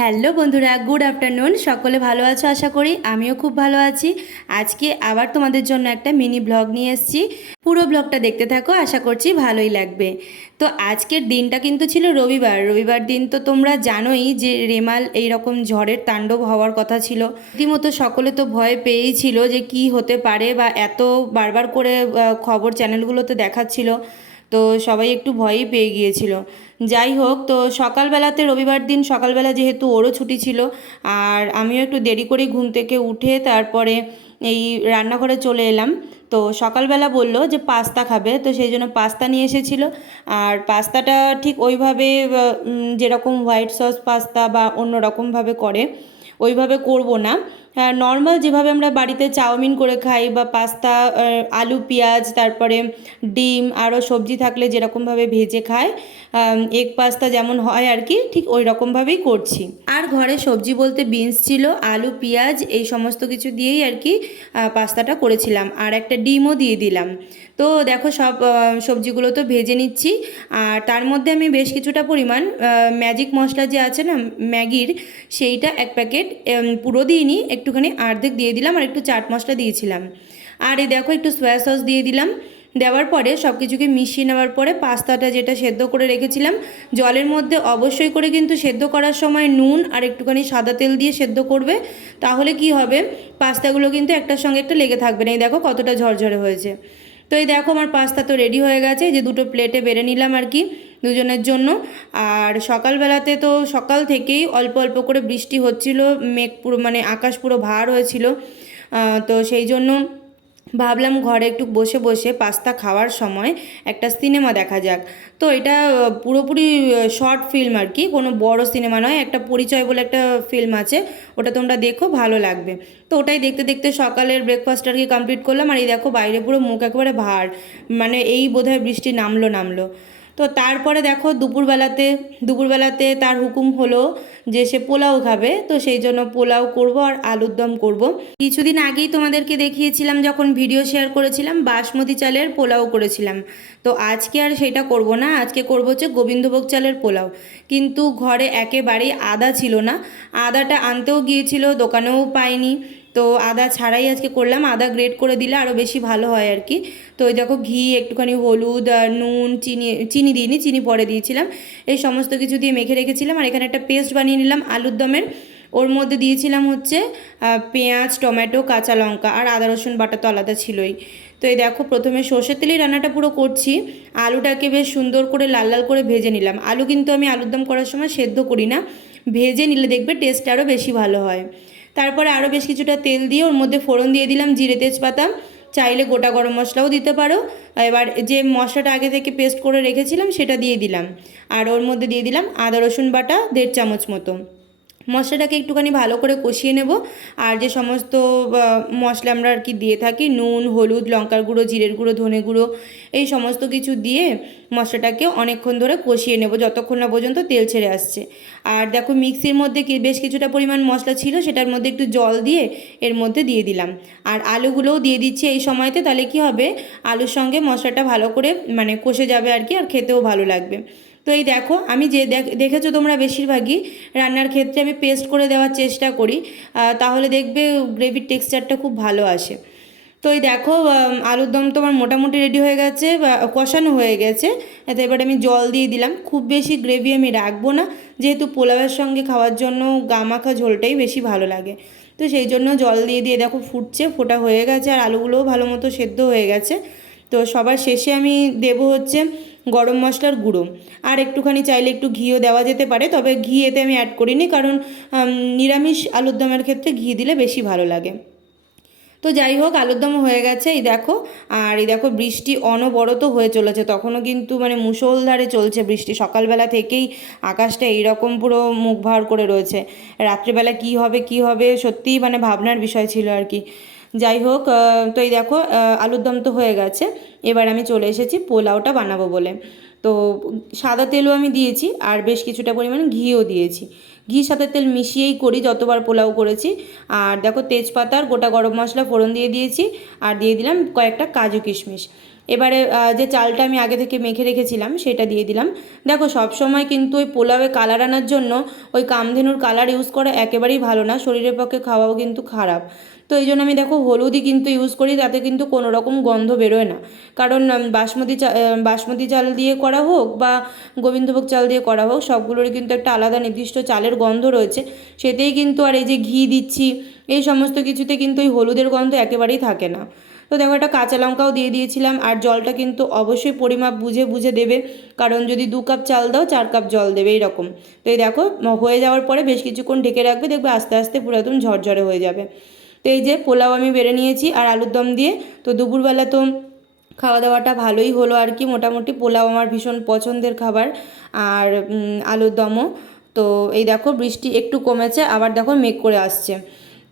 Hello বন্ধুরা, good afternoon. সকলে ভালো আছো আশা করি। আমিও খুব ভালো আছি। আজকে আবার তোমাদের জন্য একটা মিনি ব্লগ নিয়ে এসেছি। পুরো ব্লগটা দেখতে থাকো, আশা করছি ভালোই লাগবে। তো আজকের দিনটা কিন্তু ছিল রবিবার। রবিবার দিন তো তোমরা জানোই যে রেমাল এইরকম ঝড়ের তাণ্ডব হওয়ার কথা ছিল। রীতিমতো সকলে তো ভয় পেয়েই ছিল যে কি হতে পারে, বা এত বারবার করে খবর চ্যানেলগুলোতে দেখাচ্ছিল, তো সবাই একটু ভয়ই পেয়ে গিয়েছিল। যাই হোক, তো সকালবেলাতে রবিবার দিন সকালবেলা যেহেতু ওরও ছুটি ছিল, আর আমিও একটু দেরি করে ঘুম থেকে উঠে তারপরে এই রান্নাঘরে চলে এলাম। তো সকালবেলা বললো যে পাস্তা খাবে, তো সেই জন্য পাস্তা নিয়ে এসেছিলো। আর পাস্তাটা ঠিক ওইভাবে যেরকম হোয়াইট সস পাস্তা বা অন্য রকমভাবে করে ওইভাবে করব না। নর্মাল যেভাবে আমরা বাড়িতে চাউমিন করে খাই বা পাস্তা, আলু পেঁয়াজ তারপরে ডিম আরও সবজি থাকলে যেরকমভাবে ভেজে খায়, এগ পাস্তা যেমন হয় আর কি, ঠিক ওই রকমভাবেই করছি। আর ঘরে সবজি বলতে বিনস ছিল, আলু পেঁয়াজ এই সমস্ত কিছু দিয়েই আর কি পাস্তাটা করেছিলাম, আর একটা ডিমও দিয়ে দিলাম। তো দেখো সব সবজিগুলো তো ভেজে নিচ্ছি। আর তার মধ্যে আমি বেশ কিছুটা পরিমাণ ম্যাজিক মশলা যে আছে না ম্যাগির, সেইটা এক প্যাকেট পুরো দিইনি, একটুখানি অর্ধেক দিয়ে দিলাম, আর একটু চাট মশলা দিয়েছিলাম। আর এই দেখো একটু সয়া সস দিয়ে দিলাম। দেওয়ার পরে সব কিছুকে মিশিয়ে নেওয়ার পরে পাস্তাটা যেটা সেদ্ধ করে রেখেছিলাম, জলের মধ্যে অবশ্যই করে কিন্তু সেদ্ধ করার সময় নুন আর একটুখানি সাদা তেল দিয়ে সেদ্ধ করবে। তাহলে কি হবে, পাস্তাগুলো কিন্তু একটার সঙ্গে একটা লেগে থাকবে না। এই দেখো কতটা ঝরঝরে হয়েছে। তো এই দেখো আমার পাস্তা তো রেডি হয়ে গেছে, যে দুটো প্লেটে বেড়ে নিলাম আর কি দুজনের জন্য। আর সকালবেলাতে তো সকাল থেকেই অল্প অল্প করে বৃষ্টি হচ্ছিল, মেঘ পুরো মানে আকাশ পুরো ভার হয়েছিল। তো সেই জন্য ভাবলাম ঘরে একটু বসে বসে পাস্তা খাওয়ার সময় একটা সিনেমা দেখা যাক। তো এটা পুরোপুরি শর্ট ফিল্ম আর কি, কোনো বড় সিনেমা নয়, একটা পরিচয় বলে একটা ফিল্ম আছে, ওটা তোমরা দেখো, ভালো লাগবে। তো ওটাই দেখতে দেখতে সকালের ব্রেকফাস্ট আর কি কমপ্লিট করলাম। আর এই দেখো বাইরে পুরো মুখ একেবারে ভার, মানে এই বোধহয় বৃষ্টি নামলো। তো তারপরে দেখো দুপুরবেলাতে তার হুকুম হলো যে সে পোলাও খাবে, তো সেই জন্য পোলাও করব আর আলুর দম করব। কিছুদিন আগেই তোমাদেরকে দেখিয়েছিলাম যখন ভিডিও শেয়ার করেছিলাম, বাসমতি চালের পোলাও করেছিলাম। তো আজকে আর সেটা করব না, আজকে করব হচ্ছে গোবিন্দভোগ চালের পোলাও। কিন্তু ঘরে একেবারেই আদা ছিল না, আদাটা আনতেও গিয়েছিল দোকানেও পাইনি। তো আদা ছাড়াই আজকে করলাম, আদা গ্রেট করে দিলে আরও বেশি ভালো হয় আর কি। তো ওই দেখো ঘি, একটুখানি হলুদ আর নুন, চিনি দিইনি, চিনি পরে দিয়েছিলাম, এই সমস্ত কিছু দিয়ে মেখে রেখেছিলাম। আর এখানে একটা পেস্ট বানিয়ে নিলাম আলুর দমের। ওর মধ্যে দিয়েছিলাম হচ্ছে পেঁয়াজ, টমেটো, কাঁচা লঙ্কা, আর আদা রসুন বাটা তো আলাদা ছিলই। তো এই দেখো প্রথমে সর্ষের তেলেই রান্নাটা পুরো করছি। আলুটাকে বেশ সুন্দর করে লাল লাল করে ভেজে নিলাম। আলু কিন্তু আমি আলুর দম করার সময় সেদ্ধ করি না, ভেজে নিলে দেখবে টেস্ট আরও বেশি ভালো হয়। তারপরে আরও বেশ কিছুটা তেল দিয়ে ওর মধ্যে ফোড়ন দিয়ে দিলাম জিরে তেজপাতা, চাইলে গোটা গরম মশলাও দিতে পারো। এবার যে মশলাটা আগে থেকে পেস্ট করে রেখেছিলাম সেটা দিয়ে দিলাম, আর ওর মধ্যে দিয়ে দিলাম আদা রসুন বাটা 1.5 চামচ মতো। মশলাটাকে একটুখানি ভালো করে কষিয়ে নেব। আর যে সমস্ত মশলা আমরা আর কি দিয়ে থাকি, নুন, হলুদ, লঙ্কার গুঁড়ো, জিরের গুঁড়ো, ধনে গুঁড়ো, এই সমস্ত কিছু দিয়ে মশলাটাকে অনেকক্ষণ ধরে কষিয়ে নেব যতক্ষণ না পর্যন্ত তেল ছেড়ে আসছে। আর দেখো মিক্সির মধ্যে বেশ কিছুটা পরিমাণ মশলা ছিল, সেটার মধ্যে একটু জল দিয়ে এর মধ্যে দিয়ে দিলাম। আর আলুগুলোও দিয়ে দিচ্ছি এই সময়তে, তাহলে কি হবে, আলুর সঙ্গে মশলাটা ভালো করে মানে কষে যাবে আর কি, আর খেতেও ভালো লাগবে। তো এই দেখো আমি যে দেখেছো তোমরা বেশিরভাগই রান্নার ক্ষেত্রে আমি পেস্ট করে দেওয়ার চেষ্টা করি, তাহলে দেখবে গ্রেভির টেক্সচারটা খুব ভালো আসে। তো এই দেখো আলুর দম তোমার মোটামুটি রেডি হয়ে গেছে, কষানো হয়ে গেছে। তো এবার আমি জল দিয়ে দিলাম, খুব বেশি গ্রেভি আমি রাখবো না, যেহেতু পোলাওয়ের সঙ্গে খাওয়ার জন্য গামাখা ঝোলটাই বেশি ভালো লাগে। তো সেই জন্য জল দিয়ে দিয়ে দেখো ফুটছে, ফোটা হয়ে গেছে, আর আলুগুলোও ভালো মতো সেদ্ধ হয়ে গেছে। তো সবার শেষে আমি দেবো হচ্ছে গরম মশলার গুঁড়ো, আর একটুখানি চাইলে একটু ঘিও দেওয়া যেতে পারে, তবে ঘি এতে আমি অ্যাড করিনি, কারণ নিরামিষ আলুর দমের ক্ষেত্রে ঘি দিলে বেশি ভালো লাগে। তো যাই হোক আলুর দম হয়ে গেছে এই দেখো। আর এই দেখো বৃষ্টি অনবরত হয়ে চলেছে, তখনও কিন্তু মানে মুষলধারে চলছে বৃষ্টি, সকালবেলা থেকেই আকাশটা এইরকম পুরো মুখ ভার করে রয়েছে। রাত্রিবেলা কি হবে সত্যিই মানে ভাবনার বিষয় ছিল আর কি। যাই হোক, তো এই দেখো আলুর দম তো হয়ে গেছে, এবার আমি চলে এসেছি পোলাওটা বানাবো বলে। তো সাদা তেলও আমি দিয়েছি, আর বেশ কিছুটা পরিমাণে ঘিও দিয়েছি। ঘি সাদা তেল মিশিয়েই করি যতবার পোলাও করেছি। আর দেখো তেজপাতা আর গোটা গরম মশলা ফোড়ন দিয়ে দিয়েছি, আর দিয়ে দিলাম কয়েকটা কাজু কিশমিশ। এবারে যে চালটা আমি আগে থেকে মেখে রেখেছিলাম সেটা দিয়ে দিলাম। দেখো সব সময় কিন্তু ওই পোলাওয়ে কালার আনার জন্য ওই কামধেনুর কালার ইউজ করা একেবারেই ভালো না, শরীরের পক্ষে খাওয়াও কিন্তু খারাপ। তো এই জন্য আমি দেখো হলুদই কিন্তু ইউজ করি, তাতে কিন্তু কোনো রকম গন্ধ বেরোয় না। কারণ বাসমতি চাল দিয়ে করা হোক বা গোবিন্দভোগ চাল দিয়ে করা হোক, সবগুলোরই কিন্তু একটা আলাদা নির্দিষ্ট চালের গন্ধ রয়েছে। সেটাই কিন্তু, আর এই যে ঘি দিচ্ছি এই সমস্ত কিছুতে কিন্তু ওই হলুদের গন্ধ একেবারেই থাকে না। তো দেখো একটা কাঁচা লঙ্কাও দিয়ে দিয়েছিলাম, আর জলটা কিন্তু অবশ্যই পরিমাপ বুঝে বুঝে দেবে, কারণ যদি 2 কাপ চাল দাও 4 কাপ জল দেবে এইরকম। তো এই দেখো হয়ে যাওয়ার পরে বেশ কিছুক্ষণ ঢেকে রাখবে, দেখবে আস্তে আস্তে পুরো একদম ঝরঝরে হয়ে যাবে। তো এই যে পোলাও আমি বেড়ে নিয়েছি আর আলুর দম দিয়ে। তো দুপুরবেলা তো খাওয়া দাওয়াটা ভালোই হলো আর কি, মোটামুটি পোলাও আমার ভীষণ পছন্দের খাবার, আর আলুর দমও। তো এই দেখো বৃষ্টি একটু কমেছে, আবার দেখো মেঘ করে আসছে।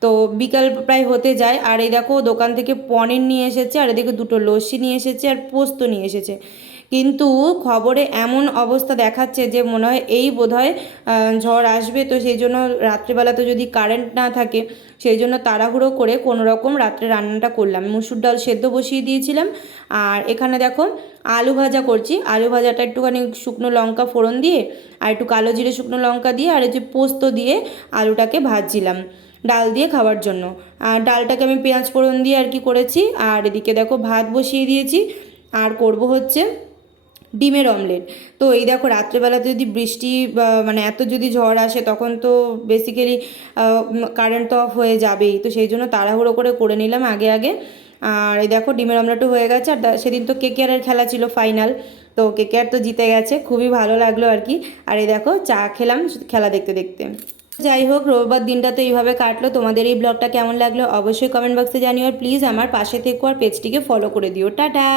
তো বিকাল প্রায় হতে যায়, আর এই দেখো দোকান থেকে পনির নিয়ে এসেছে, আর এদিকে 2টো লস্যি নিয়ে এসেছে, আর পোস্ত নিয়ে এসেছে। কিন্তু খবরে এমন অবস্থা দেখাচ্ছে যে মনে হয় এই বোধহয় ঝড় আসবে। তো সেই জন্য রাত্রিবেলাতে যদি কারেন্ট না থাকে, সেই জন্য তাড়াহুড়ো করে কোনো রকম রাত্রে রান্নাটা করলাম। মুসুর ডাল সেদ্ধ বসিয়ে দিয়েছিলাম, আর এখানে দেখো আলু ভাজা করছি। আলু ভাজাটা একটুখানি শুকনো লঙ্কা ফোড়ন দিয়ে আর একটু কালো জিরে শুকনো লঙ্কা দিয়ে আর এই যে পোস্ত দিয়ে আলুটাকে ভাজছিলাম ডাল দিয়ে খাওয়ার জন্য। আর ডালটাকে আমি পেঁয়াজ ফোড়ন দিয়ে আর কি করেছি। আর এদিকে দেখো ভাত বসিয়ে দিয়েছি, আর করব হচ্ছে ডিমের অমলেট। তো এই দেখো রাত্রেবেলাতে যদি বৃষ্টি মানে এত যদি ঝড় আসে, তখন তো বেসিক্যালি কারেন্ট তো অফ হয়ে যাবেই। তো সেই জন্য তাড়াহুড়ো করে নিলাম আগে আগে। আর এই দেখো ডিমের অমলেটও হয়ে গেছে। আর সেদিন তো কেকেআরের খেলা ছিল ফাইনাল, তো কেকেআর তো জিতে গেছে, খুবই ভালো লাগলো আর কি। আর এই দেখো চা খেলাম খেলা দেখতে দেখতে। যাই হোক, রবিবার দিনটা তো এইভাবে কাটলো। তোমাদের এই ব্লগটা কেমন লাগলো অবশ্যই কমেন্ট বক্সে জানিও, আর প্লিজ আমার পাশে থেকো আর পেজটিকে ফলো করে দিও। টাটা।